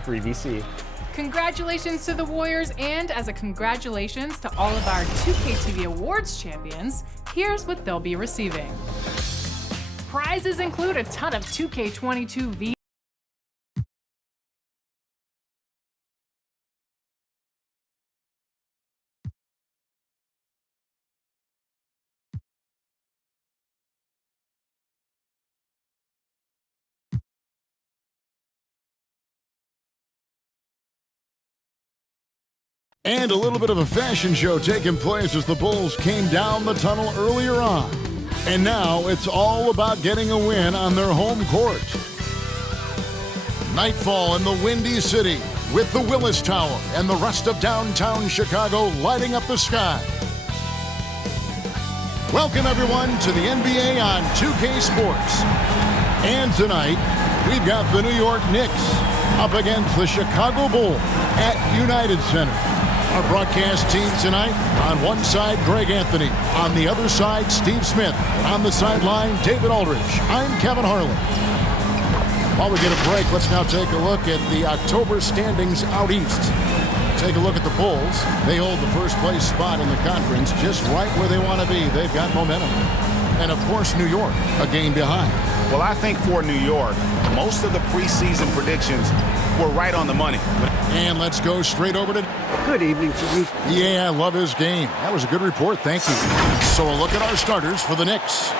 for EVC. Congratulations to the Warriors, and as a congratulations to all of our 2K TV Awards champions, here's what they'll be receiving. Prizes include a ton of 2K22 V And a little bit of a fashion show taking place as the Bulls came down the tunnel earlier on. And now it's all about getting a win on their home court. Nightfall in the Windy City with the Willis Tower and the rest of downtown Chicago lighting up the sky. Welcome everyone to the NBA on 2K Sports. And tonight, we've got the New York Knicks up against the Chicago Bulls at United Center. Our broadcast team tonight, on one side, Greg Anthony. On the other side, Steve Smith. And on the sideline, David Aldridge. I'm Kevin Harlan. While we get a break, let's now take a look at the October standings out east. Take a look at the Bulls. They hold the first place spot in the conference just right where they want to be. They've got momentum. And of course, New York, a game behind. Well, I think for New York, most of the preseason predictions were right on the money. And let's go straight over to... Good evening to you. Yeah, I love his game. That was a good report. Thank you. So a look at our starters for the Knicks.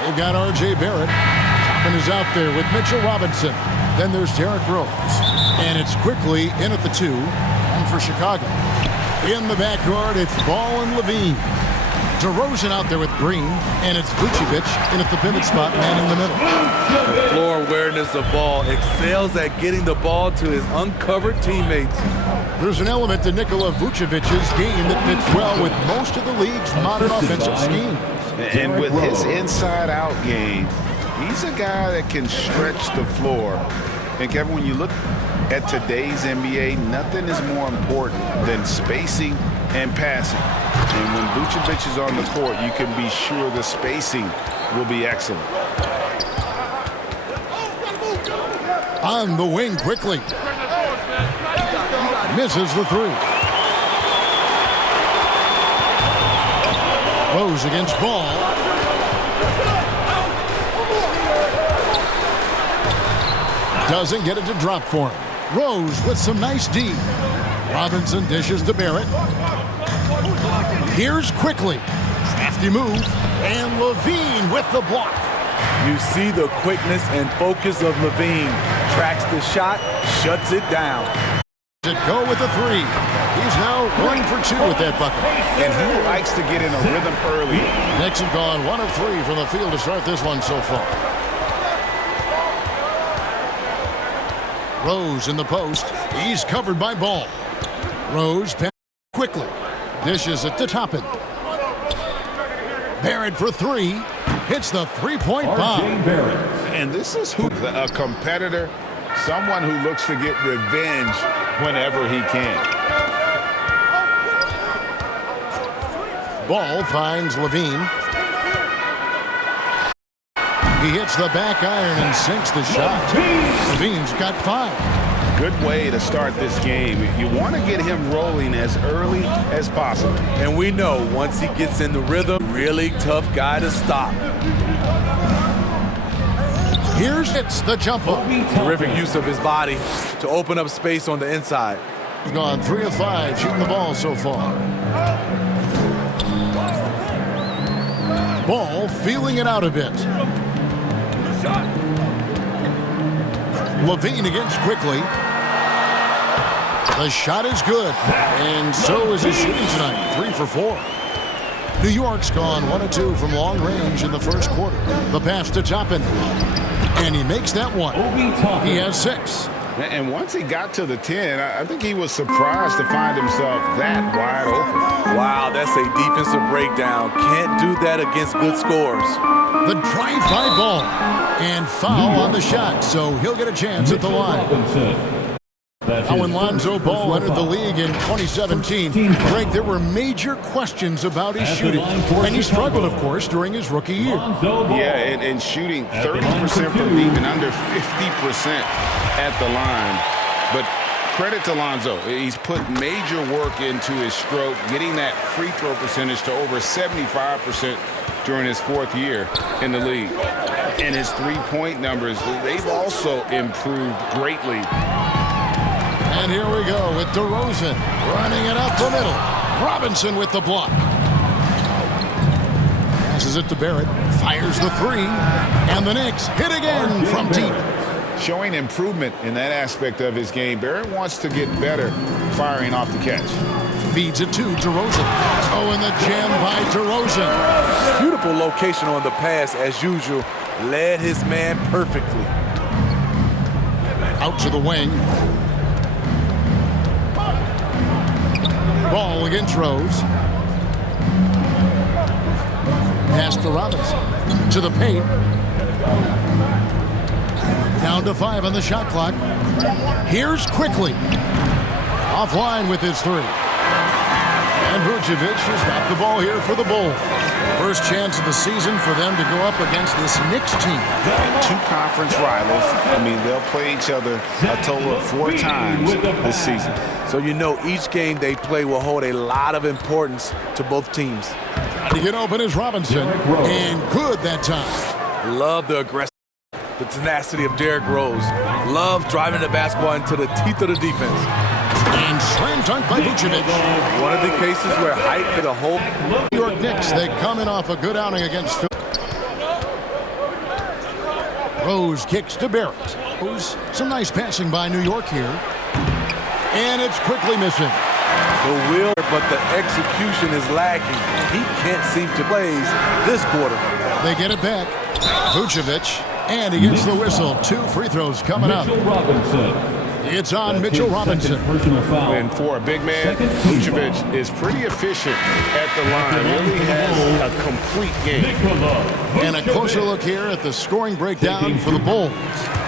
They've got R.J. Barrett. Toppin is out there with Mitchell Robinson. Then there's Derrick Rose. And it's quickly in at the 2. And for Chicago. In the backcourt, it's Ball and Levine. DeRozan out there with Green, and it's Vucevic in at the pivot spot, man in the middle. The floor awareness of Ball excels at getting the ball to his uncovered teammates. There's an element to Nikola Vucevic's game that fits well with most of the league's modern offensive schemes. And with his inside-out game, he's a guy that can stretch the floor. And Kevin, when you look at today's NBA, nothing is more important than spacing and passing. And when Vucevic is on the court, you can be sure the spacing will be excellent. On the wing quickly. Misses the 3. Rose against Ball. Doesn't get it to drop for him. Rose with some nice D. Robinson dishes to Barrett. Here's quickly. Crafty move. And Levine with the block. You see the quickness and focus of Levine. Tracks the shot, shuts it down. To go with the 3. He's now 1 for 2 with that bucket. And he likes to get in a rhythm early. Knicks have gone 1 of 3 from the field to start this one so far. Rose in the post. He's covered by Ball. Rose pass quickly. Dishes it to Toppin. Barrett for 3. Hits the three-point bomb. And this is a competitor, someone who looks to get revenge whenever he can. Ball finds Levine. He hits the back iron and sinks the shot. Levine's got 5. Good way to start this game. You want to get him rolling as early as possible. And we know once he gets in the rhythm, really tough guy to stop. Here's the jumper. Terrific use of his body to open up space on the inside. He's gone 3 of 5 shooting the ball so far. Ball feeling it out a bit. Levine against quickly. The shot is good, and so is his shooting tonight. 3 for 4. New York's gone 1 of 2 from long range in the first quarter. The pass to Toppin, and he makes that one. He has 6. And once he got to the 10, I think he was surprised to find himself that wide open. Wow, that's a defensive breakdown. Can't do that against good scores. The drive-by Ball, and foul on the shot, so he'll get a chance at the line. Now, when Lonzo Ball entered the league in 2017, Greg, there were major questions about his shooting. And he struggled, of course, during his rookie year. Yeah, and shooting 30% from deep and under 50% at the line. But Credit to Lonzo. He's put major work into his stroke, getting that free throw percentage to over 75% during his 4th year in the league. And his three-point numbers, they've also improved greatly. And here we go with DeRozan running it up the middle. Robinson with the block. Passes it to Barrett. Fires the three. And the Knicks hit again from deep. Showing improvement in that aspect of his game. Barrett wants to get better firing off the catch. Feeds it to DeRozan. Oh, and the jam by DeRozan. Beautiful location on the pass as usual. Led his man perfectly. Out to the wing. Ball against Rose. Pass to Robinson. To the paint. Down to 5 on the shot clock. Here's Quickly. Offline with his three. And Vucevic has got the ball here for the Bulls. First chance of the season for them to go up against this Knicks team. Two conference rivals. I mean, they'll play each other a total of 4 times this season. So you know each game they play will hold a lot of importance to both teams. To get open is Robinson. And good that time. Love the aggressive, the tenacity of Derrick Rose. Love driving the basketball into the teeth of the defense. And slam dunk by Vucevic. One of the cases where height for the whole New York Knicks, they come in off a good outing against Philly. Rose kicks to Barrett. Rose, some nice passing by New York here. And it's quickly missing. The will, but the execution is lacking. He can't seem to blaze this quarter. They get it back. Vucevic, and he gets the whistle. 2 free throws coming up. It's on Mitchell Robinson. And for a big man, Vucevic is pretty efficient at the line. Really has a complete game. And a closer look here at the scoring breakdown for the Bulls.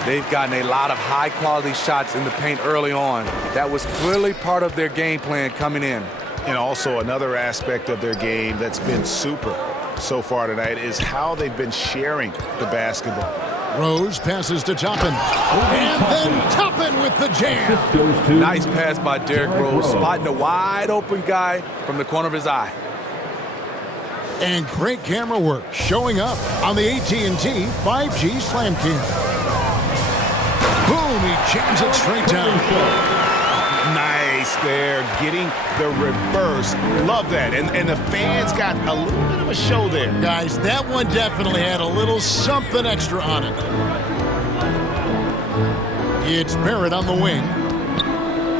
They've gotten a lot of high-quality shots in the paint early on. That was clearly part of their game plan coming in. And also another aspect of their game that's been super so far tonight is how they've been sharing the basketball. Rose passes to Toppin. And then Toppin with the jam. Nice pass by Derrick Rose, spotting a wide-open guy from the corner of his eye. And great camera work showing up on the AT&T 5G Slam Cam. Boom, he jams it straight down. Nice there, getting the reverse. Love that. And the fans got a little bit of a show there. Guys, that one definitely had a little something extra on it. It's Barrett on the wing.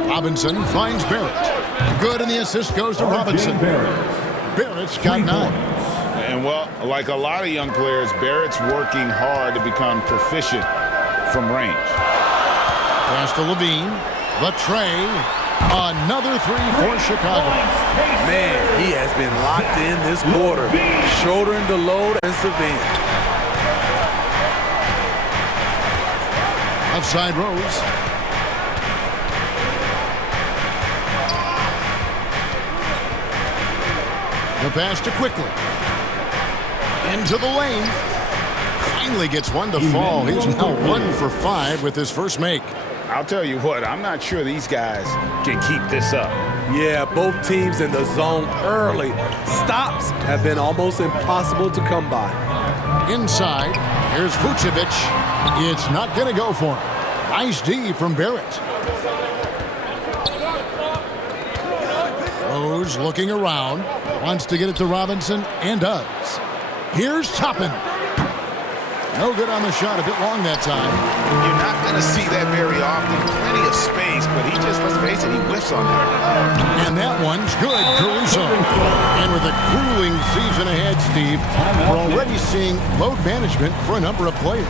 Robinson finds Barrett. Good, and the assist goes to Robinson. Barrett's got 9. And, well, like a lot of young players, Barrett's working hard to become proficient from range. Pass to Levine. The tray. Another 3 for Chicago. Man, he has been locked in this quarter. Shouldering the load and severe. Outside Rose. The pass to Quickly. Into the lane. Finally gets one to fall. He's now 1 for 5 with his first make. I'll tell you what, I'm not sure these guys can keep this up. Yeah, both teams in the zone early. Stops have been almost impossible to come by. Inside, here's Vucevic. It's not going to go for him. Nice D from Barrett. Rose looking around. Wants to get it to Robinson, and does. Here's Toppin. No good on the shot, a bit long that time. You're not going to see that very often. Plenty of space, but he just, let's face it, he whiffs on that. And that one's good, Caruso. And with a grueling season ahead, Steve, we're already seeing load management for a number of players.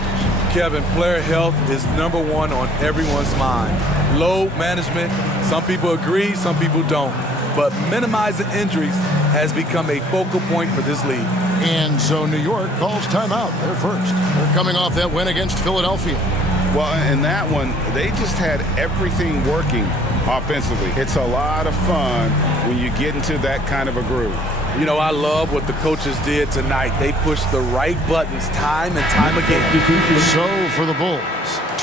Kevin, player health is number 1 on everyone's mind. Load management, some people agree, some people don't. But minimizing injuries has become a focal point for this league. And so New York calls timeout. They're first. They're coming off that win against Philadelphia. Well, in that one, they just had everything working offensively. It's a lot of fun when you get into that kind of a groove. You know, I love what the coaches did tonight. They pushed the right buttons time and time again. So for the Bulls,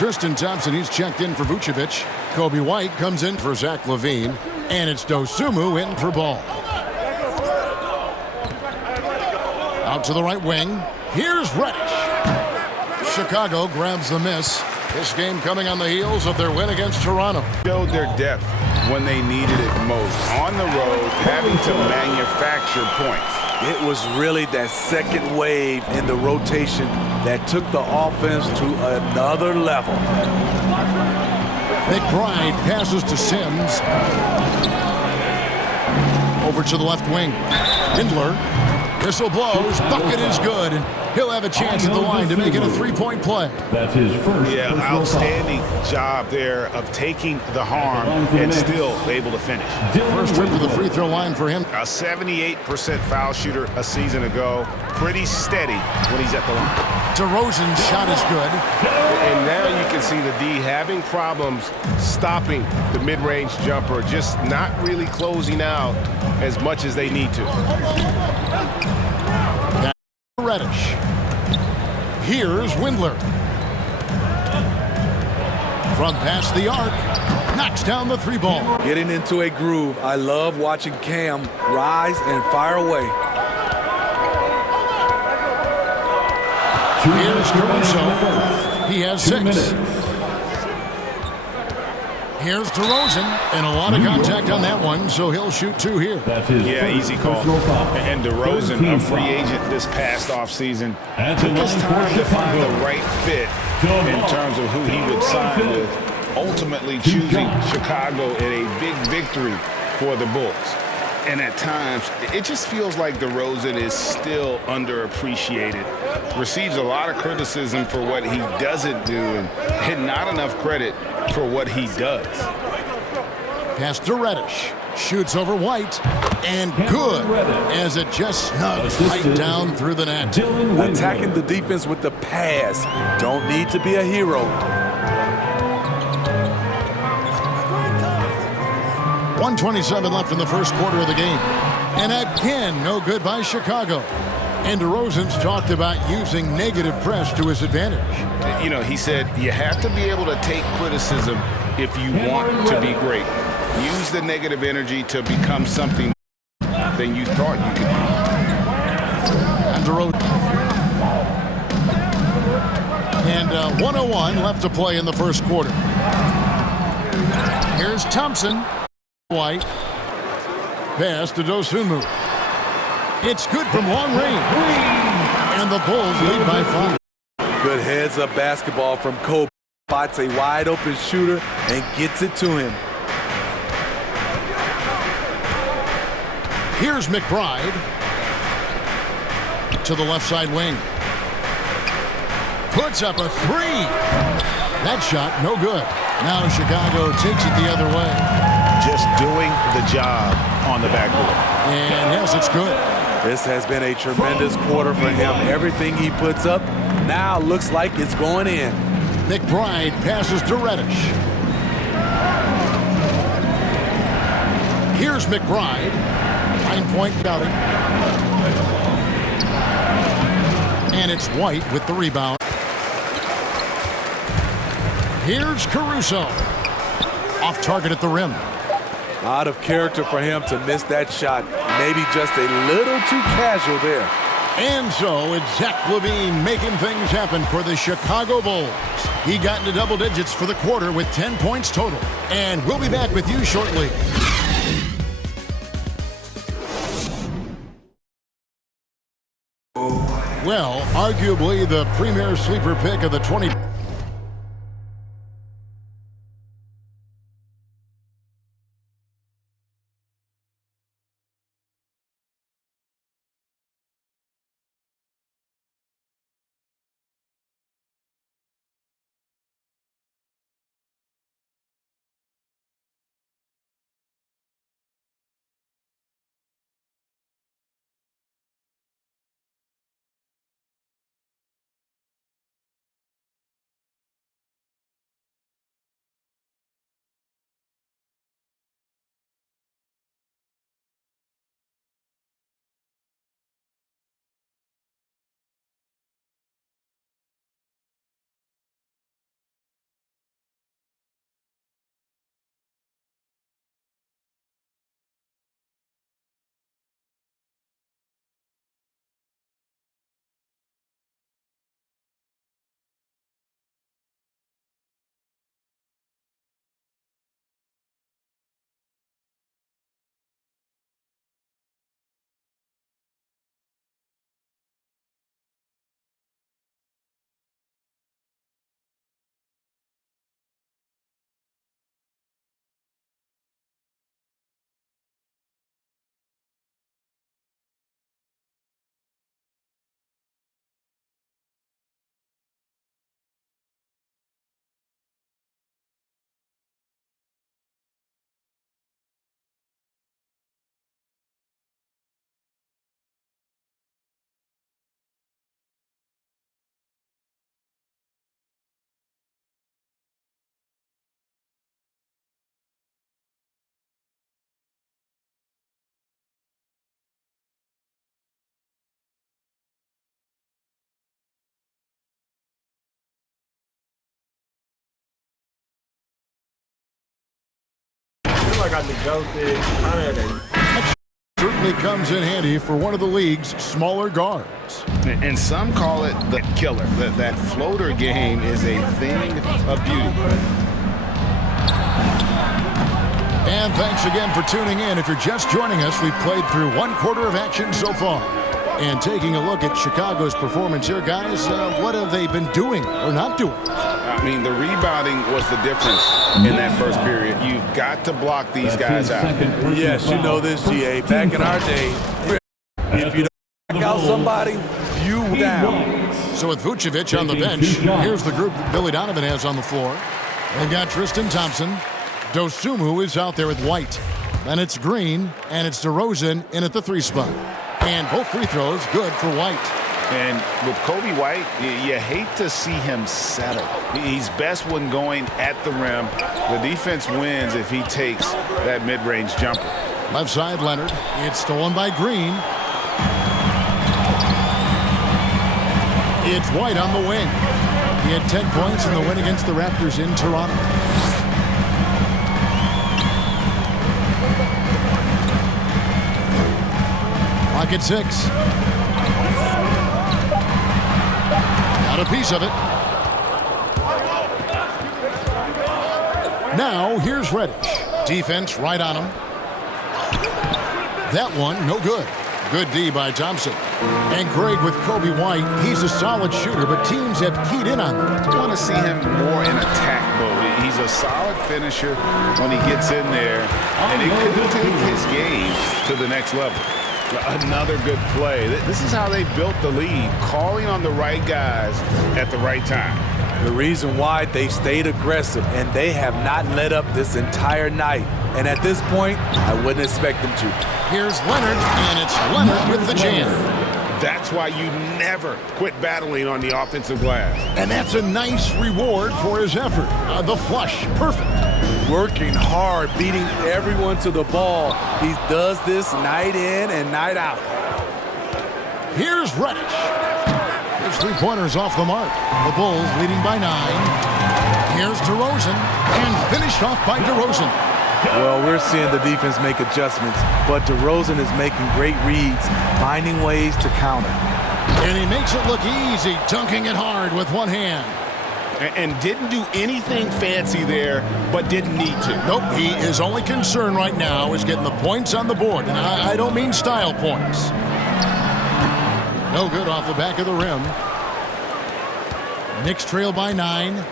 Tristan Thompson, he's checked in for Vucevic. Kobe White comes in for Zach LaVine. And it's Dosunmu in for Ball. Out to the right wing. Here's Reddish. Chicago grabs the miss. This game coming on the heels of their win against Toronto. Showed their depth when they needed it most. On the road, having to manufacture points. It was really that second wave in the rotation that took the offense to another level. McBride passes to Sims. Over to the left wing. Hindler. Whistle blows. Bucket is good. And he'll have a chance at the line to make it a three-point play. That's his first. Yeah, outstanding job there of taking the harm and still able to finish. First trip to the free throw line for him. A 78% foul shooter a season ago. Pretty steady when he's at the line. DeRozan's shot is good. And now you can see the D having problems stopping the mid-range jumper, just not really closing out as much as they need to. Reddish. Here's Windler. From past the arc. Knocks down the three ball. Getting into a groove. I love watching Cam rise and fire away. Here's Caruso. He has 6. Here's DeRozan, and a lot of contact on that one, so he'll shoot 2 here. Yeah, easy call. And DeRozan, a free agent this past offseason, took his time to find the right fit in terms of who he would sign with, ultimately choosing Chicago in a big victory for the Bulls. And at times, it just feels like DeRozan is still underappreciated. Receives a lot of criticism for what he doesn't do and not enough credit for what he does. Pass to Reddish. Shoots over White. And good as it just snugs right down through the net. Attacking the defense with the pass. Don't need to be a hero. 1:27 left in the first quarter of the game. And again, no good by Chicago. And DeRozan's talked about using negative press to his advantage. You know, he said you have to be able to take criticism if you want to be great. Use the negative energy to become something than you thought you could be. And DeRozan. And 1:01 left to play in the first quarter. Here's Thompson. White. Pass to Dosunmu. It's good from long range. And the Bulls lead by 5. Good heads-up basketball from Kobe. Spots a wide-open shooter and gets it to him. Here's McBride. To the left side wing. Puts up a 3. That shot, no good. Now Chicago takes it the other way. Just doing the job on the backboard. And yes, it's good. This has been a tremendous quarter for him. Everything he puts up now looks like it's going in. McBride passes to Reddish. Here's McBride. 9-point outing. And it's White with the rebound. Here's Caruso. Off target at the rim. Out of character for him to miss that shot. Maybe just a little too casual there. And so it's Zach LaVine making things happen for the Chicago Bulls. He got into double digits for the quarter with 10 points total. And we'll be back with you shortly. Well, arguably the premier sleeper pick of the 20. Certainly comes in handy for one of the league's smaller guards. And some call it the killer. That floater game is a thing of beauty. And thanks again for tuning in. If you're just joining us, we've played through one quarter of action so far. And taking a look at Chicago's performance here, guys, what have they been doing or not doing? I mean, the rebounding was the difference in that first period. You've got to block these guys out. Yes, you know this, GA. Back in our day, if you don't knock out somebody, you down. So with Vucevic on the bench, here's the group that Billy Donovan has on the floor. They've got Tristan Thompson. Dosunmu is out there with White. Then it's Green, and it's DeRozan in at the 3 spot. And both free throws good for White. And with Kobe White, you hate to see him settle. He's best when going at the rim. The defense wins if he takes that mid-range jumper. Left side, Leonard. It's stolen by Green. It's White on the wing. He had 10 points in the win against the Raptors in Toronto. Clock at 6. Got a piece of it. Now, here's Reddish. Defense right on him. That one, no good. Good D by Thompson. And Greg with Kobe White, he's a solid shooter, but teams have keyed in on him. I want to see him more in attack mode. He's a solid finisher when he gets in there, and it could take his game to the next level. Another good play. This is how they built the lead, calling on the right guys at the right time. The reason why they stayed aggressive, and they have not let up this entire night. And at this point, I wouldn't expect them to. Here's Leonard, and it's Leonard with the jam. That's why you never quit battling on the offensive glass. And that's a nice reward for his effort. The flush, perfect. Working hard, beating everyone to the ball. He does this night in and night out. Here's Reddish. His 3-pointers off the mark. The Bulls leading by 9. Here's DeRozan, and finished off by DeRozan. Well, we're seeing the defense make adjustments, but DeRozan is making great reads, finding ways to counter. And he makes it look easy, dunking it hard with one hand. And didn't do anything fancy there, but didn't need to. Nope, he is only concerned right now is getting the points on the board. And I don't mean style points. No good off the back of the rim. Knicks trail by 9.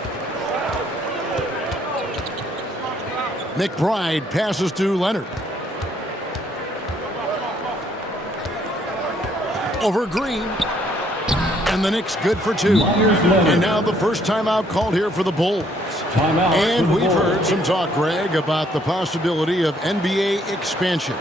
McBride passes to Leonard. Over Green. And the Knicks good for 2. And now the first timeout called here for the Bulls. And we've heard some talk, Greg, about the possibility of NBA expansion.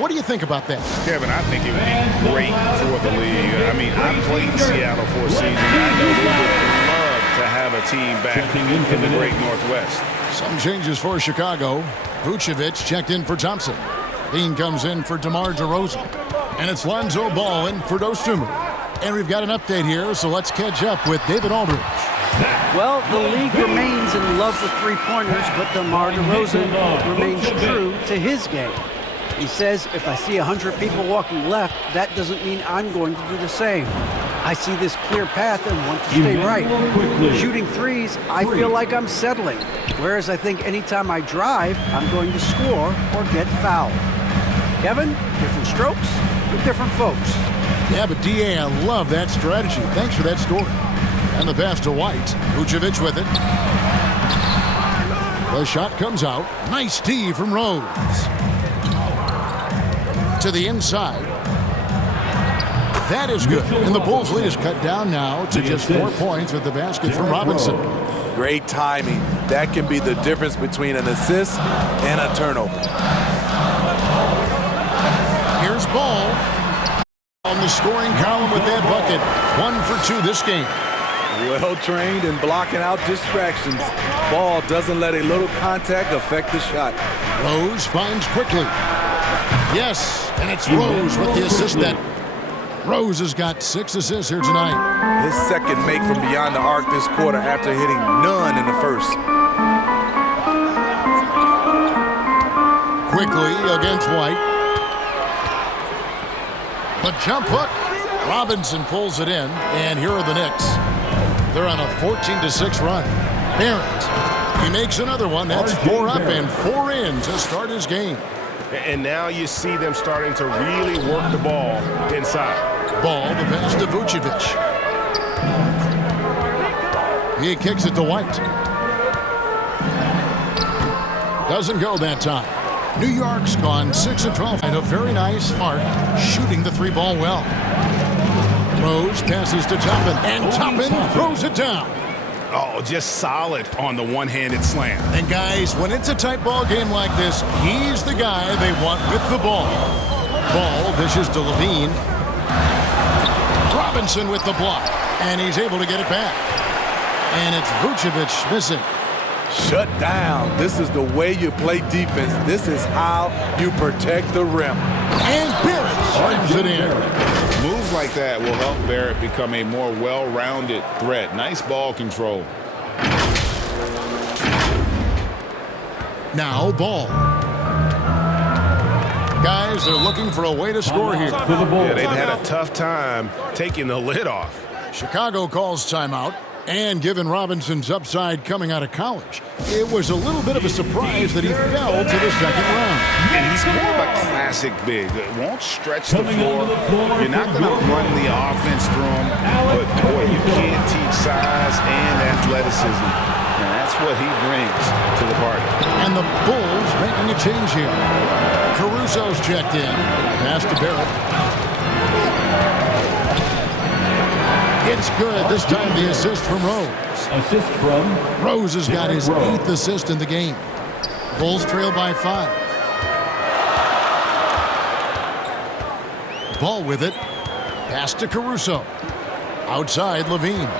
What do you think about that? Kevin, I think it would be great for the league. I mean, I played in Seattle for a season. I know we would love to have a team back in the great Northwest. Some changes for Chicago. Vucevic checked in for Thompson. Dean comes in for DeMar DeRozan. And it's Lonzo Ball in for Dosunmu. And we've got an update here, so let's catch up with David Aldridge. Well, the league remains in love with three-pointers, but DeMar DeRozan remains true to his game. He says, if I see 100 people walking left, that doesn't mean I'm going to do the same. I see this clear path and want to stay right. Shooting threes, I feel like I'm settling. Whereas I think anytime I drive, I'm going to score or get fouled. Kevin, different strokes for different folks. Yeah, but D.A., I love that strategy. Thanks for that story. And the pass to White. Vucevic with it. The shot comes out. Nice D from Rose. To the inside. That is good. And the Bulls' lead is cut down now to just 4 points with the basket from Robinson. Great timing. That can be the difference between an assist and a turnover. Here's Ball on the scoring column with that bucket. 1 for 2 this game. Well trained in blocking out distractions. Ball doesn't let a little contact affect the shot. Rose finds quickly. Yes, and it's Rose with the assist. That Rose has got 6 assists here tonight. His second make from beyond the arc this quarter after hitting none in the first. quickly against White. The jump hook. Robinson pulls it in, and here are the Knicks. They're on a 14-6 run. Barrett, he makes another one. That's 4 up and 4 in to start his game. And now you see them starting to really work the ball inside. Ball, the pass to Vucevic. He kicks it to White. Doesn't go that time. New York's gone 6 of 12 and a very nice mark, shooting the 3-ball well. Rose passes to Toppin, and Toppin throws it down. Oh, just solid on the one-handed slam. And guys, when it's a tight ball game like this, he's the guy they want with the ball. Ball dishes to Levine. Robinson with the block, and he's able to get it back. And it's Vucevic missing. Shut down. This is the way you play defense. This is how you protect the rim. And Barrett slams it in. Moves like that will help Barrett become a more well-rounded threat. Nice ball control. Now Ball. Guys, they're looking for a way to score here. Yeah, they've had a tough time taking the lid off. Chicago calls timeout. And given Robinson's upside coming out of college, it was a little bit of a surprise that he fell to the second round. And he's more of a classic big. Won't stretch the floor. You're not going to run the offense through him. But, boy, you can't teach size and athleticism. And that's what he brings to the party. And the Bulls making a change here. Caruso's checked in. Pass to Barrett. It's good. This time the assist from Rose. Assist from Rose has got his 8th assist in the game. Bulls trail by 5. Ball with it. Pass to Caruso. Outside Levine.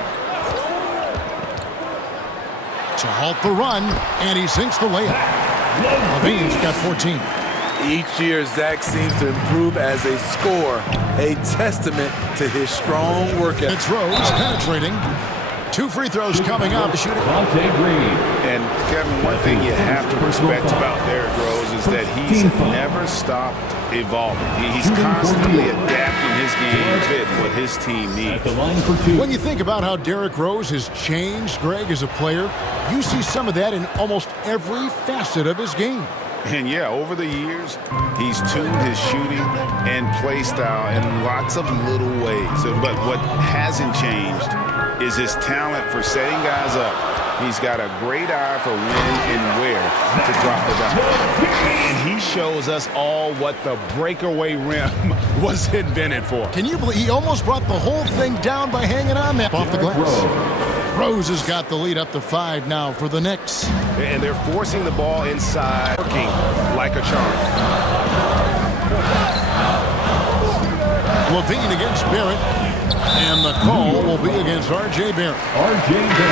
To halt the run, and he sinks the layup. Levine's got 14. Each year, Zach seems to improve as a scorer, a testament to his strong work ethic. It's Rose penetrating. 2 free throws coming up. Shooting. And, Kevin, one thing you have to respect about Derrick Rose is that he's never stopped evolving. He's constantly adapting his game to fit what his team needs. When you think about how Derrick Rose has changed, Greg, as a player, you see some of that in almost every facet of his game. And, yeah, over the years, he's tuned his shooting and play style in lots of little ways. But what hasn't changed is his talent for setting guys up. He's got a great eye for when and where to drop the dime. And he shows us all what the breakaway rim was invented for. Can you believe he almost brought the whole thing down by hanging on that off the glass? Rose has got the lead up to 5 now for the Knicks. And they're forcing the ball inside, working like a charm. Levine against Barrett. And the call will be against R.J. Barrett.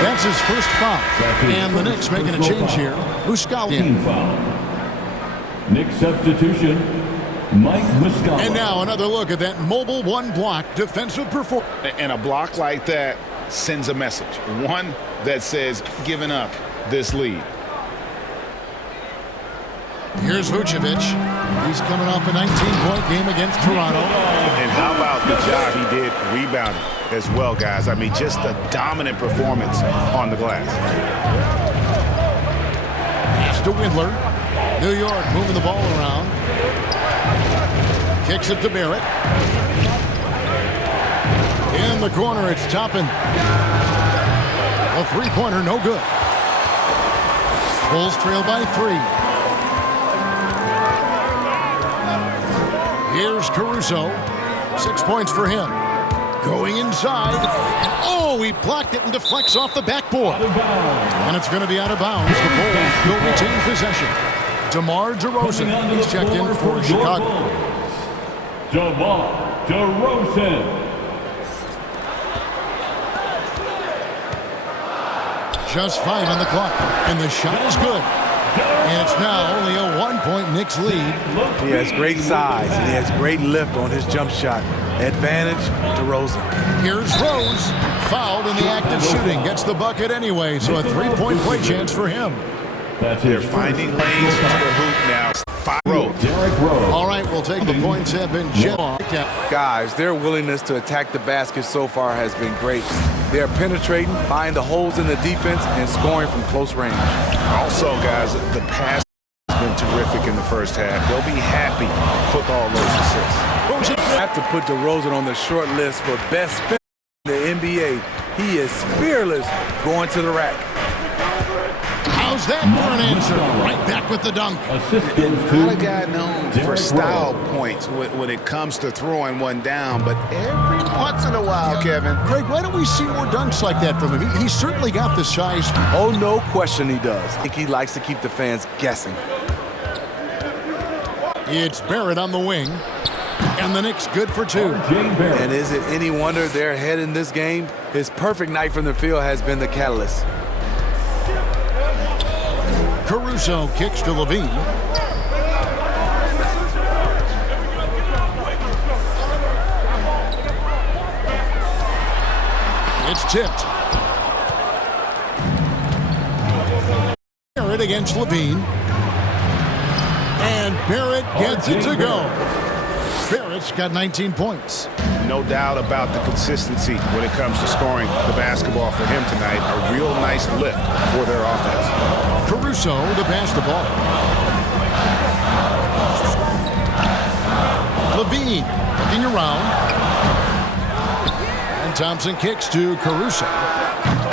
That's his first foul. And the Knicks making a change here. Muscala. Knicks substitution, Mike Muscala. And now another look at that mobile one-block defensive performance. And a block like that sends a message. One that says, giving up this lead. Here's Vucevic. He's coming off a 19-point game against Toronto. And how about the job he did rebounding as well, guys? I mean, just a dominant performance on the glass. Pass to Windler. New York moving the ball around. Kicks it to Barrett. In the corner, it's Toppin. A three-pointer, no good. Bulls trail by 3. Here's Caruso. 6 points for him. Going inside. And oh, he blocked it and deflects off the backboard. And it's going to be out of bounds. The Bulls will retain possession. DeMar DeRozan. He's checked in for Chicago. DeMar DeRozan. Just 5 on the clock. And the shot is good. And it's now only a 1-point Knicks lead. He has great size, and he has great lift on his jump shot. Advantage to Rosen. Here's Rose. Fouled in the act of shooting. Gets the bucket anyway, so a 3-point play chance for him. That's They're his finding first lanes to the personal hoop now. 5 rows. Derrick Rose. All right, we'll take the points have been generated. Guys, their willingness to attack the basket so far has been great. They're penetrating, finding the holes in the defense, and scoring from close range. Also, guys, the pass has been terrific in the first half. They'll be happy with all those assists. I have to put DeRozan on the short list for best spender in the NBA. He is fearless going to the rack. How's that for an answer? Right back with the dunk. Assist goes Not a to guy known for Derrick style Rose. points when it comes to throwing one down, but every once in a while, Kevin. Greg, why don't we see more dunks like that from him? He's certainly got the size. Oh, no question he does. I think he likes to keep the fans guessing. It's Barrett on the wing. And the Knicks good for 2. Jay Barrett. And is it any wonder they're ahead in this game? His perfect night from the field has been the catalyst. Caruso kicks to Levine. It's tipped. Barrett against Levine. And Barrett gets it to go. Barrett's got 19 points. No doubt about the consistency when it comes to scoring the basketball for him tonight. A real nice lift for their offense. Caruso to pass the ball. Levine looking around. And Thompson kicks to Caruso.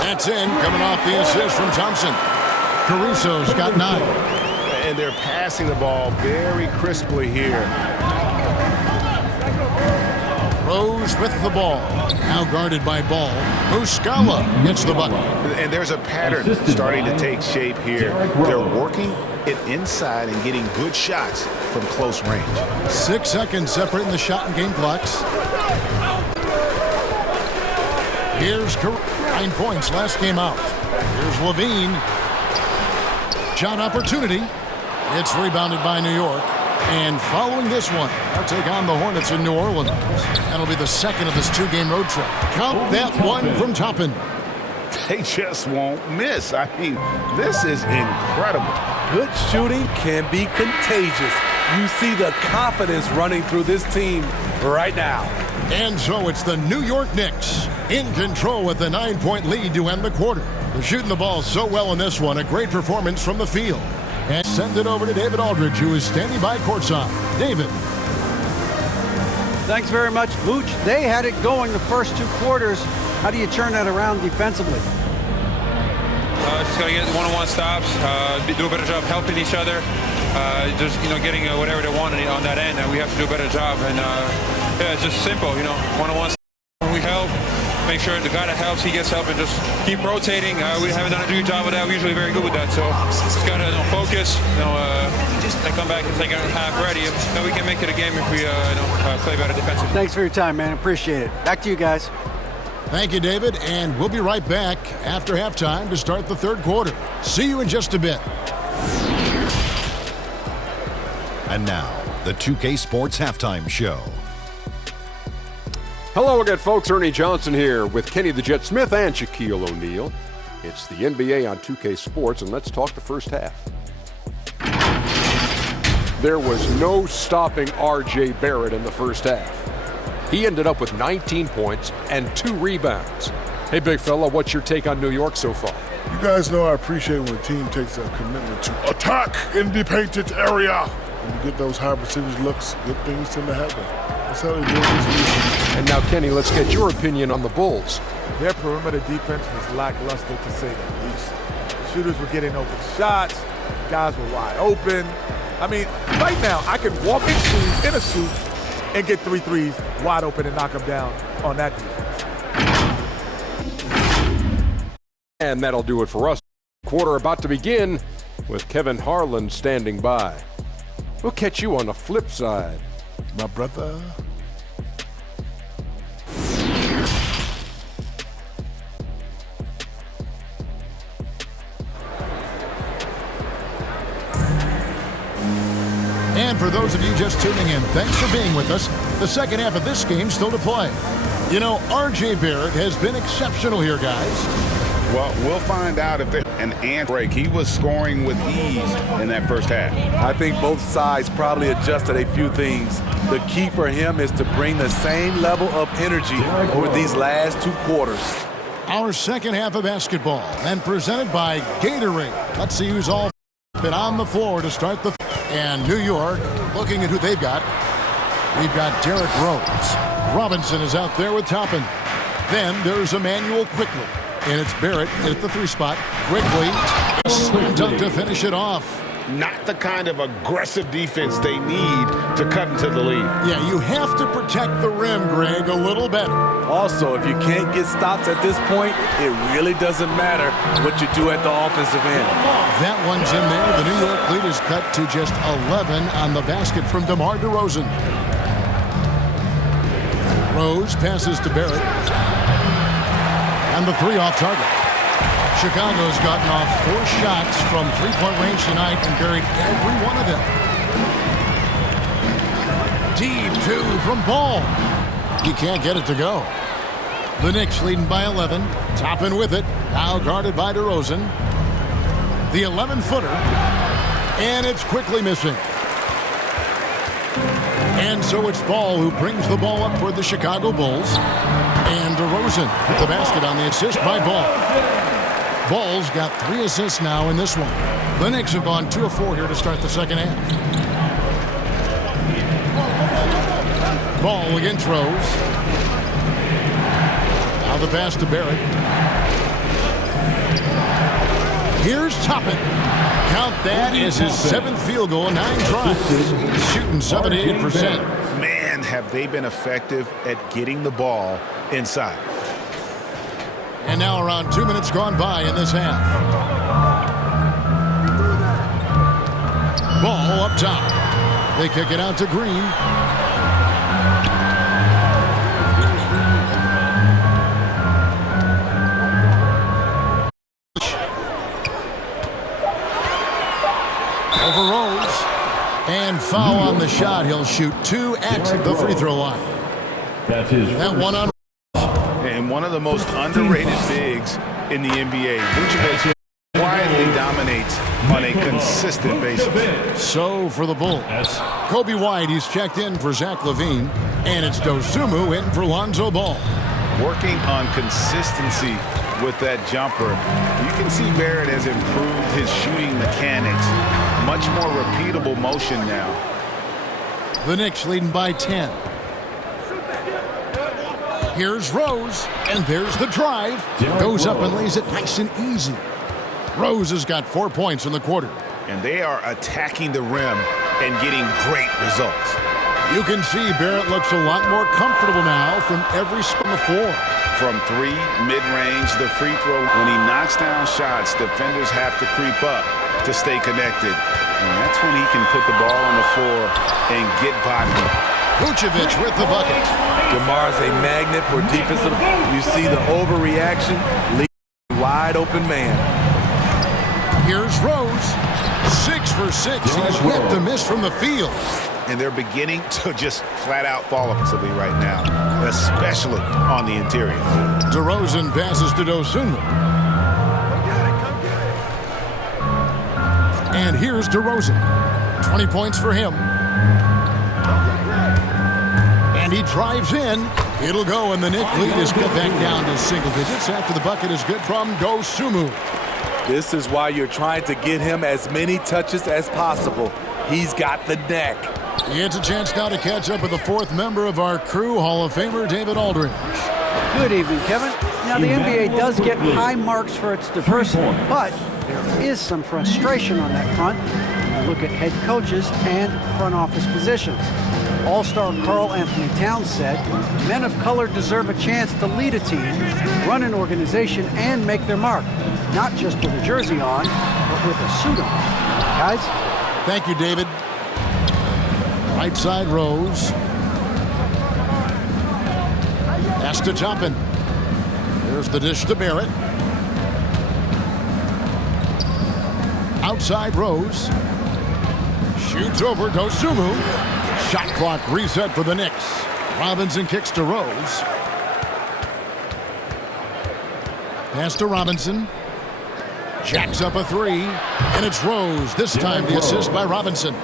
That's in, coming off the assist from Thompson. Caruso's got 9. And they're passing the ball very crisply here. Rose with the ball. Now guarded by Ball. Muscala gets the bucket. And there's a pattern starting to take shape here. They're working it inside and getting good shots from close range. 6 seconds separating the shot and game clocks. Here's 9 points last game out. Here's Levine. Shot opportunity. It's rebounded by New York. And following this one, they'll take on the Hornets in New Orleans. That'll be the second of this 2-game road trip. Count that one from Toppin. They just won't miss. I mean, this is incredible. Good shooting can be contagious. You see the confidence running through this team right now. And so it's the New York Knicks in control with the 9-point lead to end the quarter. They're shooting the ball so well in this one. A great performance from the field. And send it over to David Aldridge, who is standing by courtside. David. Thanks very much, Vooch. They had it going the first 2 quarters. How do you turn that around defensively? Just got to get one-on-one stops, do a better job helping each other, just, getting whatever they want on that end, and we have to do a better job. And, yeah, it's just simple, one-on-one stops. When we help, make sure the guy that helps, he gets help, and just keep rotating. We haven't done a good job with that. We're usually very good with that, so just got to focus, and come back and take a half ready. Then we can make it a game if we play better defensively. Thanks for your time, man. Appreciate it. Back to you guys. Thank you, David, and we'll be right back after halftime to start the third quarter. See you in just a bit. And now, the 2K Sports Halftime Show. Hello again, folks. Ernie Johnson here with Kenny the Jet Smith and Shaquille O'Neal. It's the NBA on 2K Sports, and let's talk the first half. There was no stopping R.J. Barrett in the first half. He ended up with 19 points and 2 rebounds. Hey, big fella, what's your take on New York so far? You guys know I appreciate when a team takes a commitment to attack in the painted area. When you get those high percentage looks, good things tend to happen. That's how they do it. And now, Kenny, let's get your opinion on the Bulls. Their perimeter defense was lackluster, to say the least. Shooters were getting open shots. Guys were wide open. I mean, right now, I can walk in shoes, in a suit, and get 3 threes wide open and knock them down on that defense. And that'll do it for us. Quarter about to begin with Kevin Harlan standing by. We'll catch you on the flip side. My brother. And for those of you just tuning in, thanks for being with us. The second half of this game still to play. You know, R.J. Barrett has been exceptional here, guys. Well, we'll find out if they're and break. He was scoring with ease in that first half. I think both sides probably adjusted a few things. The key for him is to bring the same level of energy over these last 2 quarters. Our second half of basketball, and presented by Gatorade. Let's see who's all been on the floor to start the. And New York, looking at who they've got. We've got Derrick Rose. Robinson is out there with Toppin. Then there's Emmanuel Quickly. And it's Barrett at the 3 spot. Quickly, slam dunk to finish it off. Not the kind of aggressive defense they need to cut into the lead. Yeah, you have to protect the rim, Greg, a little better. Also, if you can't get stops at this point, it really doesn't matter what you do at the offensive end. That one's in there. The New York lead is cut to just 11 on the basket from DeMar DeRozan. Rose passes to Barrett. And the 3 off target. Chicago's gotten off 4 shots from 3-point range tonight and buried every one of them. Deep 2 from Ball. He can't get it to go. The Knicks leading by 11. Toppin with it. Now guarded by DeRozan. The 11-footer. And it's quickly missing. And so it's Ball who brings the ball up for the Chicago Bulls. And DeRozan with the basket on the assist by Ball. Ball's got 3 assists now in this one. The Knicks have gone 2 of 4 here to start the second half. Ball against Rose. Now the pass to Barrett. Here's Toppin. Count that as his 7th field goal in 9 tries. Shooting 78%. Man, have they been effective at getting the ball inside. And now around 2 minutes gone by in this half. Ball up top. They kick it out to Green. Over Rose. And foul on the shot. He'll shoot 2 at the free throw line. That's his that one on. And one of the most underrated bigs in the NBA. Vucevic quietly dominates on a consistent basis. So for the Bulls, Kobe White, he's checked in for Zach LaVine, and it's Dosunmu in for Lonzo Ball. Working on consistency with that jumper. You can see Barrett has improved his shooting mechanics. Much more repeatable motion now. The Knicks leading by 10. Here's Rose, and there's the drive. Goes up and lays it nice and easy. Rose has got 4 points in the quarter. And they are attacking the rim and getting great results. You can see Barrett looks a lot more comfortable now from every spot on the floor. From 3, mid-range, the free throw. When he knocks down shots, defenders have to creep up to stay connected. And that's when he can put the ball on the floor and get bodied. Vucevic with the bucket. DeMar's a magnet for defensive. You see the overreaction, leaving wide open man. Here's Rose. 6 for 6. He's whipped a miss from the field. And they're beginning to just flat out fall offensively right now, especially on the interior. DeRozan passes to Dosunmu. And here's DeRozan. 20 points for him. And he drives in. It'll go, and the Knicks lead is cut back down to single digits after the bucket is good from Dosunmu. This is why you're trying to get him as many touches as possible. He's got the neck. It's a chance now to catch up with the 4th member of our crew, Hall of Famer David Aldridge. Good evening, Kevin. Now, the NBA does get high marks for its diversity, but there is some frustration on that front. Look at head coaches and front office positions. All-star Karl Anthony Towns said, men of color deserve a chance to lead a team, run an organization, and make their mark. Not just with a jersey on, but with a suit on. Guys? Thank you, David. Right side Rose. Pass to Toppin. There's the dish to Barrett. Outside Rose. Shoots over Dosunmu. Shot clock reset for the Knicks. Robinson kicks to Rose. Pass to Robinson. Jacks up a three, and it's Rose. This time the assist by Robinson.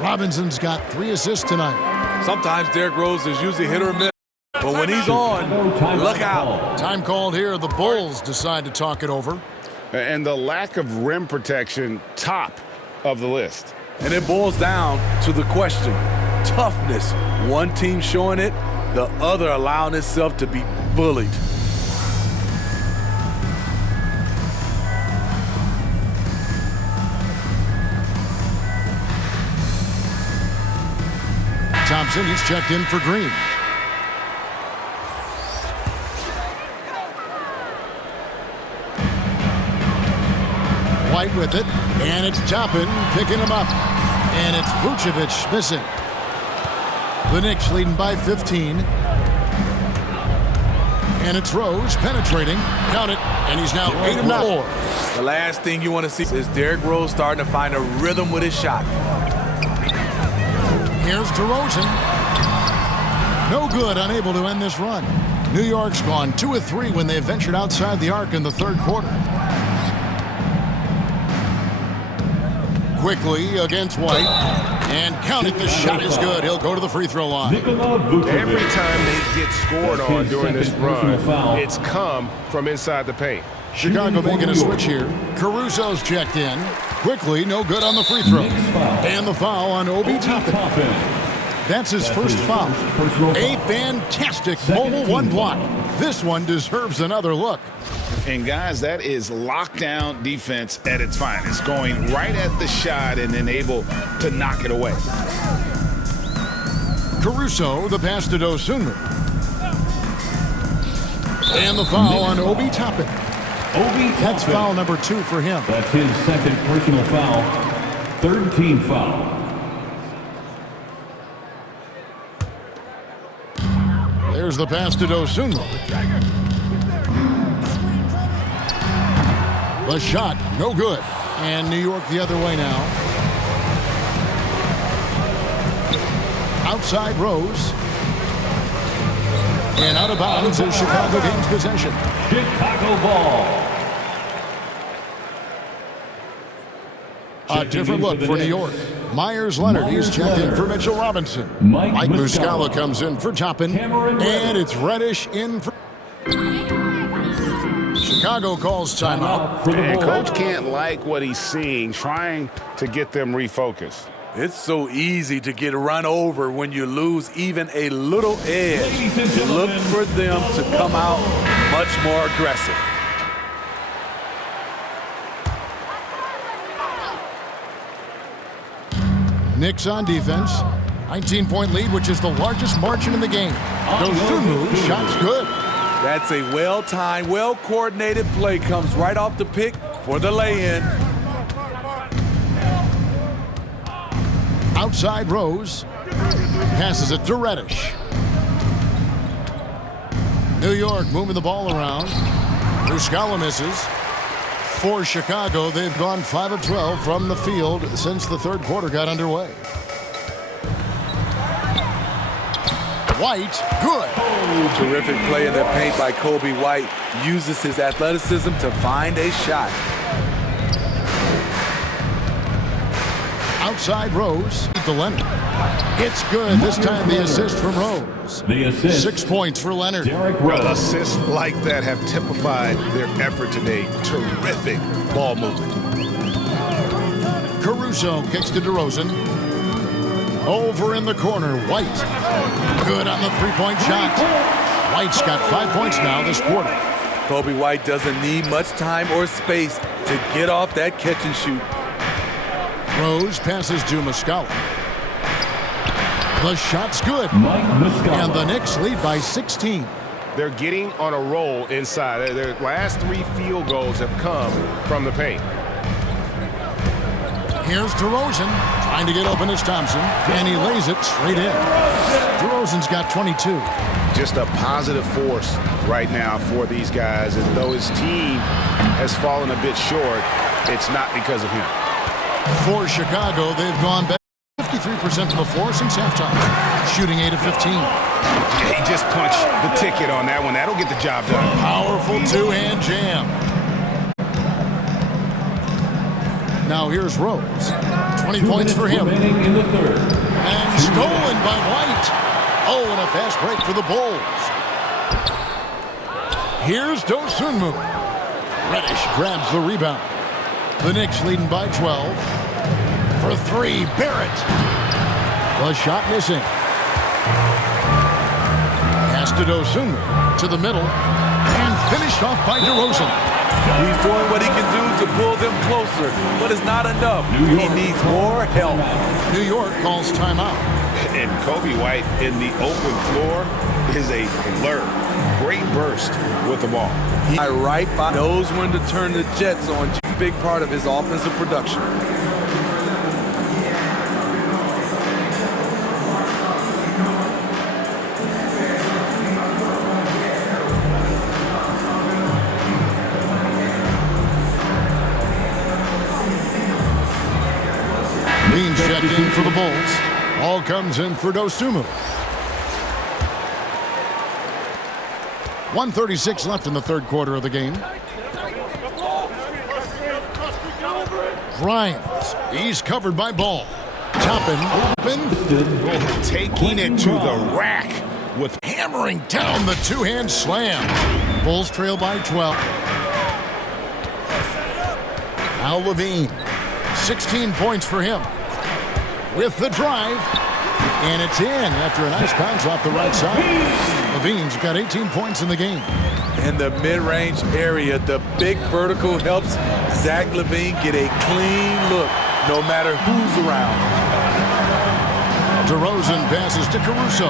Robinson's got 3 assists tonight. Sometimes Derrick Rose is usually hit or miss, but when he's on, look out. Time called here. The Bulls decide to talk it over. And the lack of rim protection, top of the list. And it boils down to the question, toughness. One team showing it, the other allowing itself to be bullied. Thompson, he's checked in for Green. White with it, and it's Toppin picking him up. And it's Vucevic missing. The Knicks leading by 15. And it's Rose penetrating. Count it, and he's now 8 of 9. The last thing you want to see is Derrick Rose starting to find a rhythm with his shot. Here's DeRozan. No good, unable to end this run. New York's gone 2 of 3 when they ventured outside the arc in the third quarter. Quickly against White. And count it, the shot is good. He'll go to the free throw line. Every time they get scored on during this run, it's come from inside the paint. Chicago making a switch here. Caruso's checked in. Quickly, no good on the free throw. And the foul on Obi Toppin. That's his first foul. A fantastic mobile one block. This one deserves another look. And guys, that is lockdown defense at its finest. Going right at the shot and then able to knock it away. Caruso, the pass to Dosunmu. And the foul on Obi Toppin. That's foul number 2 for him. That's his second personal foul. Third team foul. There's the pass to Dosunmu. The shot, no good. And New York the other way now. Outside Rose. And out of bounds is Chicago gains possession. Chicago ball. A different look for New York. Myers Leonard, he's checked in for Mitchell Robinson. Mike Muscala comes in for Toppin. And it's Reddish in for... Chicago calls timeout. And coach can't like what he's seeing, trying to get them refocused. It's so easy to get run over when you lose even a little edge. Look for them to come out much more aggressive. Knicks on defense. 19-point lead, which is the largest margin in the game. Dosunmu, shot's good. That's a well-timed, well-coordinated play. Comes right off the pick for the lay-in. Outside Rose. Passes it to Reddish. New York moving the ball around. Muscala misses. For Chicago, they've gone 5 of 12 from the field since the third quarter got underway. White, good. Terrific play in the paint by Kobe White. Uses his athleticism to find a shot. Outside Rose to Leonard. It's good. This time the assist from Rose. The assist. 6 points for Leonard. Assists like that have typified their effort today. Terrific ball movement. Caruso kicks to DeRozan. Over in the corner, White. Good on the three-point shot. White's got 5 points now this quarter. Kobe White doesn't need much time or space to get off that catch and shoot. Rose passes to Muscala. The shot's good. And the Knicks lead by 16. They're getting on a roll inside. Their last 3 field goals have come from the paint. Here's DeRozan, trying to get open as Thompson, and he lays it straight in. DeRozan's got 22. Just a positive force right now for these guys, and though his team has fallen a bit short, it's not because of him. For Chicago, they've gone back 53% from the floor since halftime, shooting 8 of 15. He just punched the ticket on that one. That'll get the job done. Powerful two-hand jam. Now here's Rose. 20 points for him. In the third. And stolen by White. Oh, and a fast break for the Bulls. Here's Dosunmu. Reddish grabs the rebound. The Knicks leading by 12. For three, Barrett. The shot missing. Pass to Dosunmu. To the middle. And finished off by DeRozan. He's doing what he can do to pull them closer, but it's not enough. He needs more help. New York calls timeout. And Kobe White in the open floor is a blur. Great burst with the ball. He right by knows when to turn the Jets on. Big part of his offensive production. Beans checked in for the Bulls. Ball comes in for Dosunmu. 1:36 left in the third quarter of the game. Grimes. He's covered by Ball. Toppin open. Taking it to the rack with Hammering down the two-hand slam. Bulls trail by 12. Now Levine. 16 points for him. With the drive. And it's in after a nice bounce off the right side. Levine's got 18 points in the game. In the mid-range area, the big vertical helps Zach LaVine get a clean look, no matter who's around. DeRozan passes to Caruso.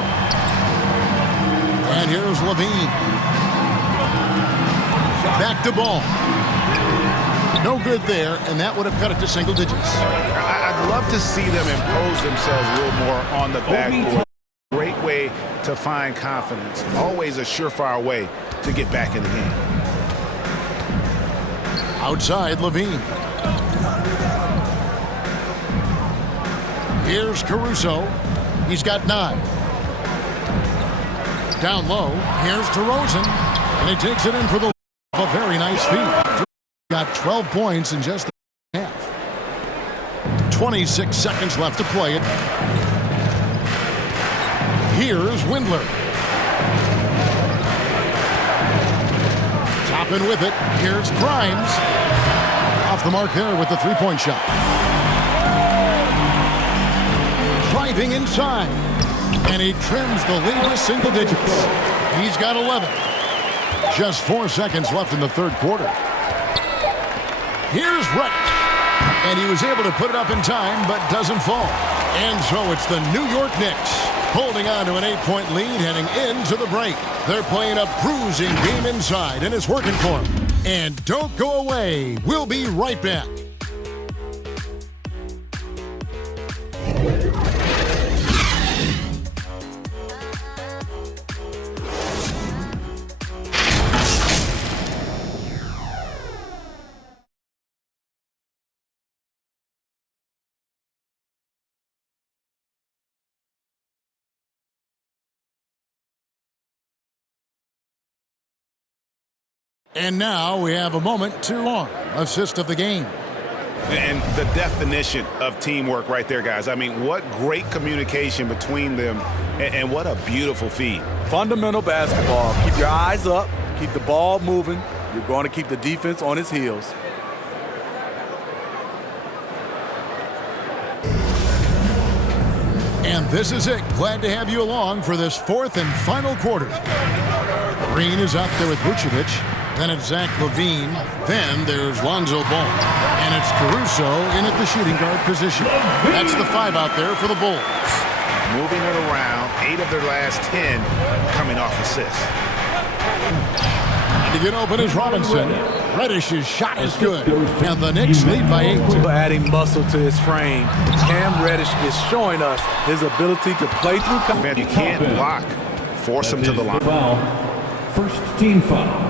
And here's LaVine. Back to Ball. No good there, and that would have cut it to single digits. I'd love to see them impose themselves a little more on the backboard. Great way to find confidence. Always a surefire way to get back in the game. Outside, Levine. Here's Caruso. He's got 9. Down low. Here's DeRozan. And he takes it in for the a very nice feed. Got 12 points in just the half. 26 seconds left to play it. Here's Windler. Toppin with it. Here's Grimes. Off the mark there with the three-point shot. Driving inside. And he trims the lead to single digits. He's got 11. Just 4 seconds left in the third quarter. Here's Reddish. And he was able to put it up in time, but doesn't fall. And so it's the New York Knicks holding on to an 8-point lead heading into the break. They're playing a bruising game inside, and it's working for them. And don't go away. We'll be right back. And now we have a moment to long assist of the game. And the definition of teamwork right there, guys. I mean, what great communication between them, and what a beautiful feed. Fundamental basketball. Keep your eyes up. Keep the ball moving. You're going to keep the defense on its heels. And this is it. Glad to have you along for this fourth and final quarter. Green is out there with Vucevic. Then it's Zach LaVine. Then there's Lonzo Ball. And it's Caruso in at the shooting guard position. That's the 5 out there for the Bulls. Moving it around, 8 of their last 10 coming off assists. To get open is Robinson. Reddish's shot is good. And the Knicks lead by 8. Adding muscle to his frame. Cam Reddish is showing us his ability to play through. Man, you can't block. Force him to the line. Foul. First team foul.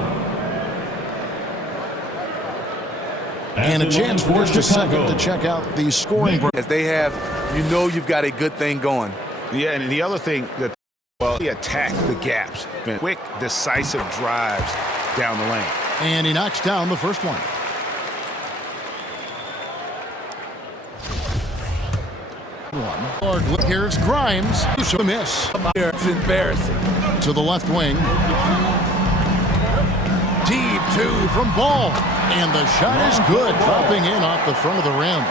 And a chance for just a second to check out the scoring. As they have, you know you've got a good thing going. Yeah, and the other thing that, well, he attacked the gaps. Quick, decisive drives down the lane. And he knocks down the first one. one. Here's Grimes. A miss. It's embarrassing. To the left wing. Deep two from Ball. And the shot is good, dropping in off the front of the rim.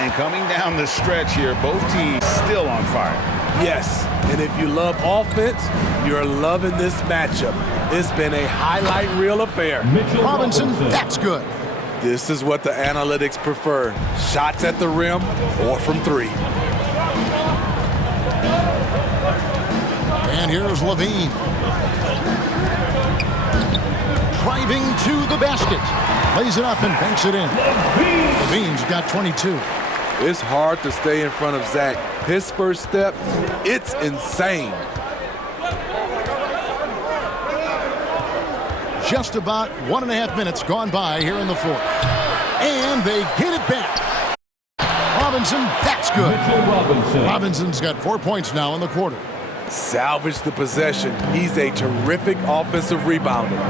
And coming down the stretch here, both teams still on fire. Yes, and if you love offense, you're loving this matchup. It's been a highlight reel affair. Robinson, that's good. This is what the analytics prefer. Shots at the rim or from three. And here's Levine. Driving to the basket. Lays it up and banks it in. Levine's got 22. It's hard to stay in front of Zach. His first step, it's insane. Just about 1.5 minutes gone by here in the fourth. And they get it back. Robinson, that's good. Robinson's got 4 points now in the quarter. Salvage the possession. He's a terrific offensive rebounder.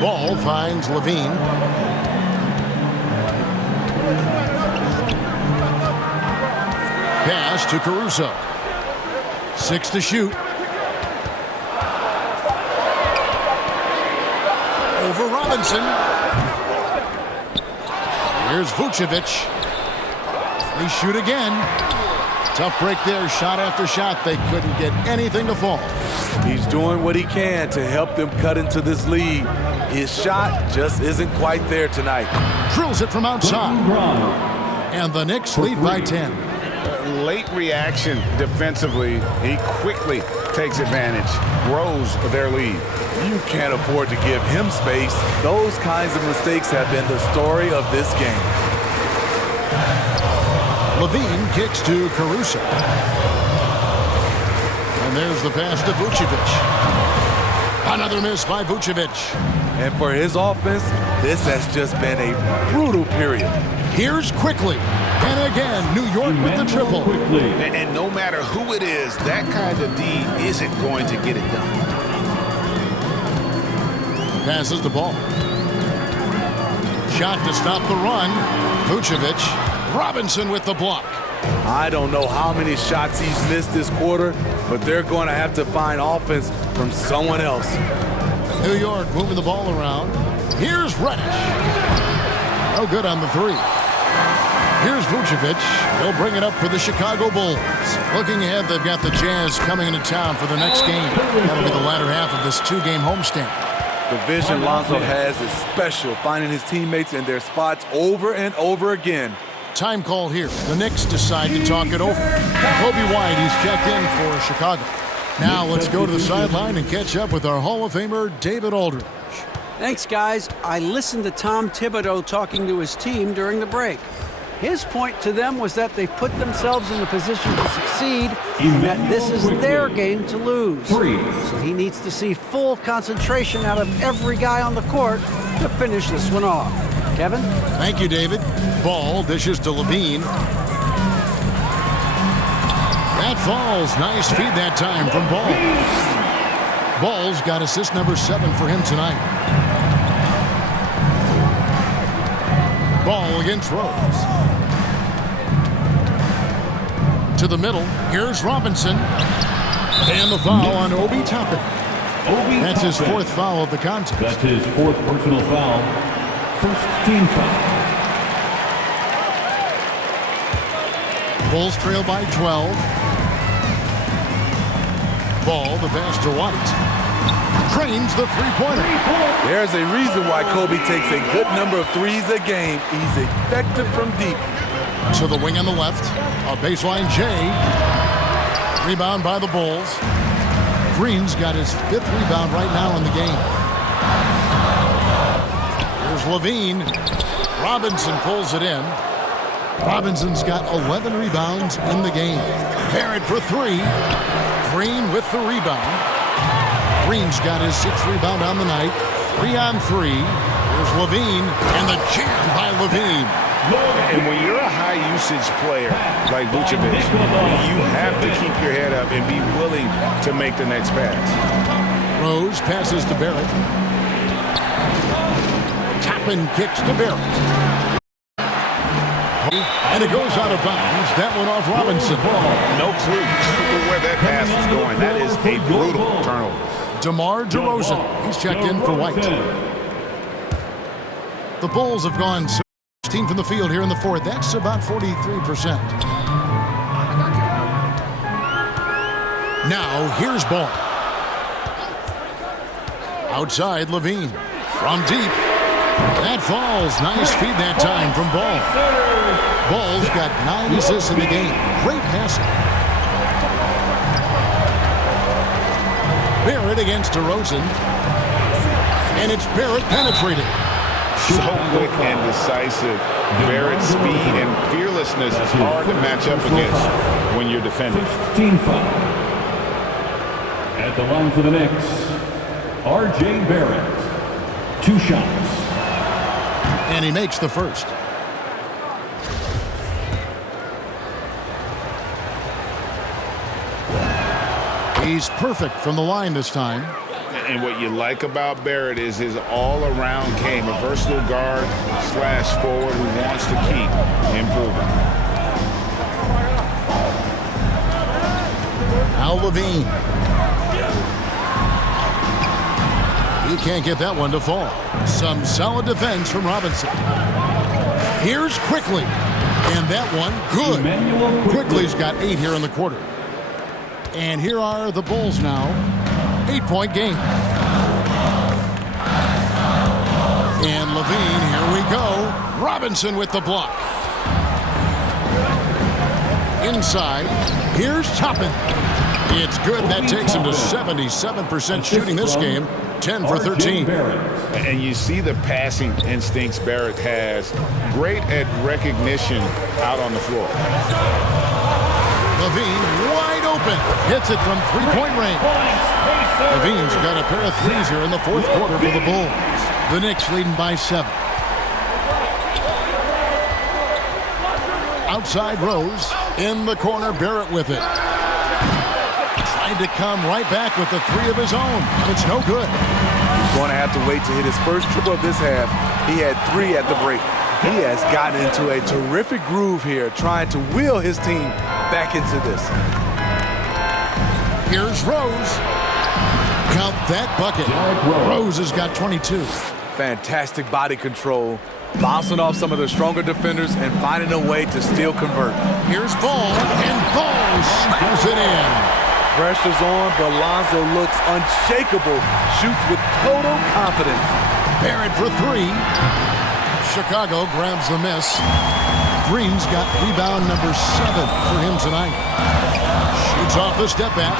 Ball finds Levine. Pass to Caruso. 6 to shoot. Over Robinson. Here's Vucevic. They shoot again. Tough break there, shot after shot. They couldn't get anything to fall. He's doing what he can to help them cut into this lead. His shot just isn't quite there tonight. Drills it from outside. And the Knicks lead by 10. Late reaction defensively. He quickly takes advantage, grows their lead. You can't afford to give him space. Those kinds of mistakes have been the story of this game. Levine kicks to Caruso. And there's the pass to Vucevic. Another miss by Vucevic. And for his offense, this has just been a brutal period. Here's Quickly. And again, New York with the triple. And no matter who it is, that kind of D isn't going to get it done. Passes the ball. Shot to stop the run. Vucevic. Robinson with the block. I don't know how many shots he's missed this quarter, but they're going to have to find offense from someone else. New York moving the ball around. Here's Reddish. No good on the three. Here's Vucevic. He'll bring it up for the Chicago Bulls. Looking ahead, they've got the Jazz coming into town for the next game. That'll be the latter half of this two-game homestand. The vision Lonzo has is special, finding his teammates in their spots over and over again. Time call here. The Knicks decide to talk it over. Kobe White, he's checked in for Chicago. Now let's go to the sideline and catch up with our Hall of Famer, David Aldridge. Thanks, guys. I listened to Tom Thibodeau talking to his team during the break. His point to them was that they've put themselves in the position to succeed and that this is their game to lose. So he needs to see full concentration out of every guy on the court to finish this one off. Kevin? Thank you, David. Ball dishes to Levine. That falls. Nice feed that time from Ball. Ball's got assist number 7 for him tonight. Ball against Rose. To the middle. Here's Robinson. And the foul on Obi Toppin. That's his 4th foul of the contest. That's his 4th personal foul. First team foul. Bulls trail by 12. Ball, the pass to White. Drains the three-pointer. There's a reason why Kobe takes a good number of threes a game. He's effective from deep. To the wing on the left. A baseline J. Rebound by the Bulls. Green's got his 5th rebound right now in the game. Here's Levine. Robinson pulls it in. Robinson's got 11 rebounds in the game. Barrett for 3. Green with the rebound. Green's got his 6th rebound on the night. 3 on 3. Here's Levine, and the jam by Levine. And when you're a high-usage player like Vucevic, you have to keep your head up and be willing to make the next pass. Rose passes to Barrett. Toppin kicks to Barrett. And it goes out of bounds. That one off Robinson. No clue where that pass was going. That is a brutal turnover. DeMar DeRozan. He's checked in for White. The Bulls have gone 16 from the field here in the fourth. That's about 43%. Now, here's Ball. Outside, Levine. From deep. That falls. Nice feed that time from Ball. Ball's got 9 assists in the game. Great passing. Barrett against DeRozan. And it's Barrett penetrating. So quick and decisive. Barrett's speed and fearlessness is hard to match up against when you're defending. 16 foul. At the line for the Knicks, R.J. Barrett. 2 shots. And he makes the first. He's perfect from the line this time. And what you like about Barrett is his all-around game, a versatile guard / forward who wants to keep improving. Now Levine. He can't get that one to fall. Some solid defense from Robinson. Here's Quickly. And that one, good. Quickly's got 8 here in the quarter. And here are the Bulls now. 8-point game. And Levine, here we go. Robinson with the block. Inside, here's Toppin. It's good. That takes him to 77% shooting this game. 10 for 13. And you see the passing instincts Barrett has. Great at recognition out on the floor. Levine wide open. Hits it from 3-point range. Levine's got a pair of threes here in the fourth quarter for the Bulls. The Knicks leading by 7. Outside Rose. In the corner, Barrett with it. Trying to come right back with the 3 of his own. It's no good. He's going to have to wait to hit his first triple of this half. He had 3 at the break. He has gotten into a terrific groove here, trying to wheel his team back into this. Here's Rose. Count that bucket. Rose has got 22. Fantastic body control, bouncing off some of the stronger defenders and finding a way to still convert. Here's Ball, and Ball slams it in. Pressure's on, but Lonzo looks unshakable. Shoots with total confidence. Barrett for 3. Chicago grabs the miss. Green's got rebound number 7 for him tonight. Shoots off the step back.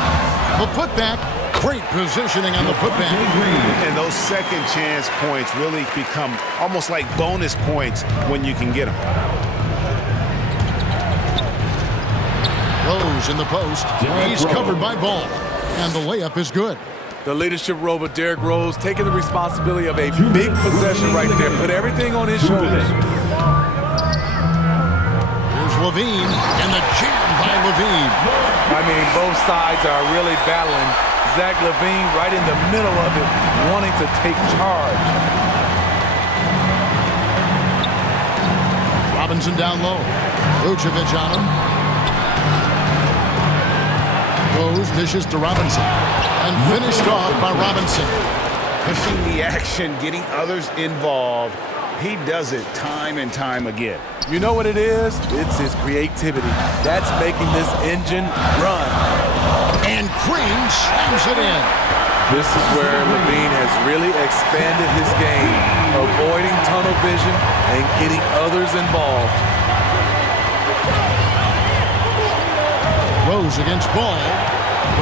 The putback. Great positioning on the putback. And those second chance points really become almost like bonus points when you can get them. Rose in the post. He's covered by Ball. And the layup is good. The leadership role of Derrick Rose, taking the responsibility of a big possession right there. Put everything on his shoulders. Here's Levine, and the jam by Levine. I mean, both sides are really battling. Zach LaVine right in the middle of it, wanting to take charge. Robinson down low. Vucevic on him. Rose dishes to Robinson. And finished off by Robinson. Pushing the action, getting others involved. He does it time and time again. You know what it is? It's his creativity. That's making this engine run. And Green slams it in. This is where LaVine has really expanded his game, avoiding tunnel vision and getting others involved. Rose against Ball.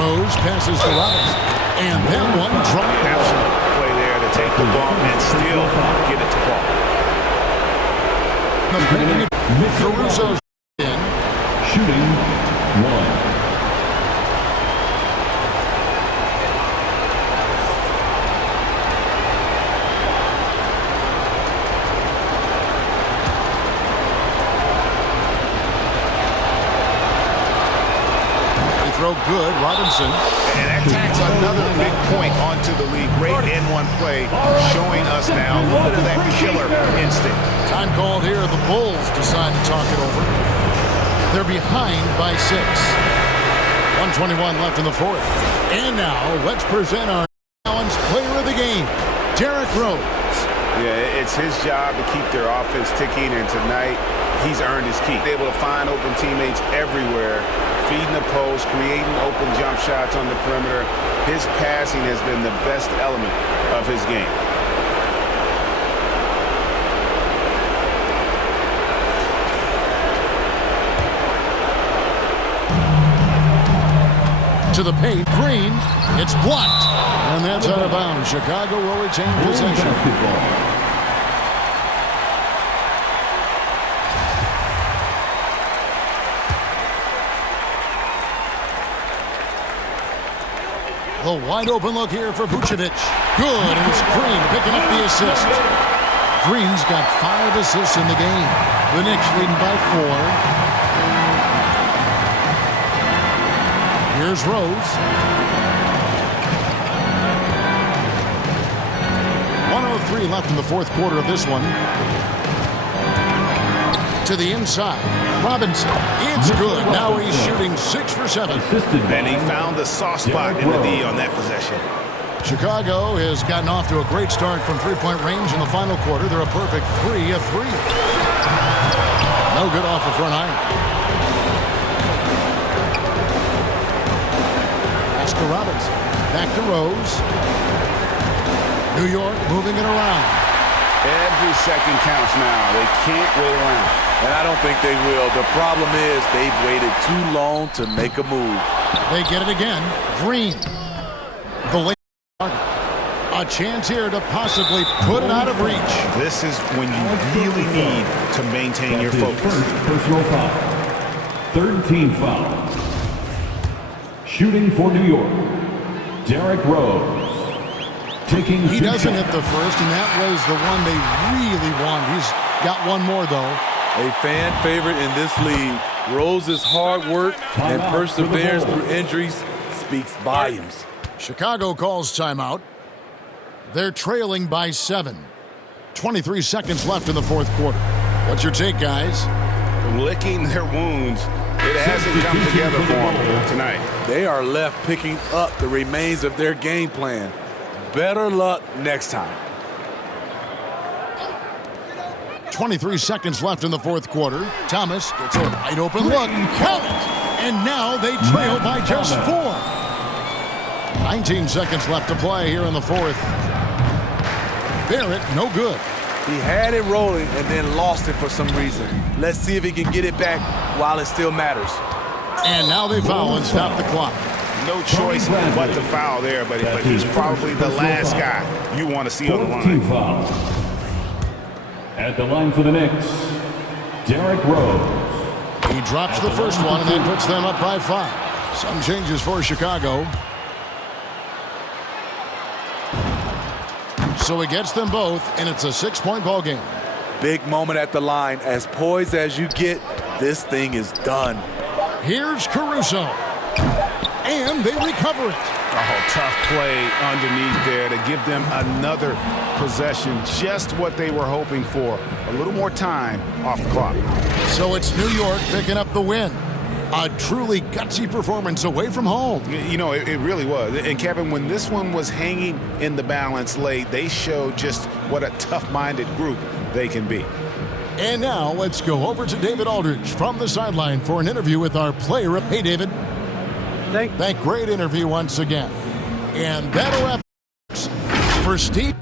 Rose passes to Robinson. And that one dropped. Absolute play there to take the ball and still get it to fall. Caruso's in. Shooting 1. no good. Robinson. And that tacks another big point onto the lead. Great N1 play, showing us now a little bit of that killer instinct. Time called here. The Bulls decide to talk it over. They're behind by 6. 1:21 left in the fourth. And now let's present our challenge player of the game, Derrick Rose. Yeah, it's his job to keep their offense ticking, and tonight he's earned his keep. Able to find open teammates everywhere, feeding the post, creating open jump shots on the perimeter. His passing has been the best element of his game. To the paint, Green, it's blocked, and that's out of bounds. Chicago will retain possession. The wide open look here for Vucevic. Good, and it's Green picking up the assist. Green's got 5 assists in the game. The Knicks leading by 4. Here's Rose. 1:03 left in the fourth quarter of this one. To the inside. Robinson. It's good. Now he's shooting 6 for 7. And he found the soft spot in the D on that possession. Chicago has gotten off to a great start from three-point range in the final quarter. They're a perfect 3 of 3. No good off the front iron. To Robinson. Back to Rose. New York moving it around. Every second counts now. They can't wait around. And I don't think they will. The problem is they've waited too long to make a move. They get it again. Green. The late target. A chance here to possibly put it out of reach. This is when you really need to maintain your focus. Personal foul. Third team foul. Shooting for New York, Derrick Rose. He doesn't hit the first, and that was the one they really wanted. He's got one more, though. A fan favorite in this league. Rose's hard work and perseverance through injuries speaks volumes. Chicago calls timeout. They're trailing by 7. 23 seconds left in the fourth quarter. What's your take, guys? Licking their wounds. It hasn't come together for them tonight. They are left picking up the remains of their game plan. Better luck next time. 23 seconds left in the fourth quarter. Thomas gets a wide open look. Count it! And now they trail by just 4. 19 seconds left to play here in the fourth. Barrett, no good. He had it rolling and then lost it for some reason. Let's see if he can get it back while it still matters. And now they foul and stop the clock. No choice but to foul there, but he's probably the last guy you want to see on the line. Foul. At the line for the Knicks, Derrick Rose. He drops the first one, and that puts them up by 5. Some changes for Chicago. So he gets them both, and it's a 6-point ball game. Big moment at the line. As poised as you get, this thing is done. Here's Caruso. And they recover it. Oh, tough play underneath there to give them another possession. Just what they were hoping for. A little more time off the clock. So it's New York picking up the win. A truly gutsy performance away from home. You know, it really was. And Kevin, when this one was hanging in the balance late, they showed just what a tough-minded group they can be. And now let's go over to David Aldridge from the sideline for an interview with our player. Hey, David. That great interview once again. And that'll wrap for Steve.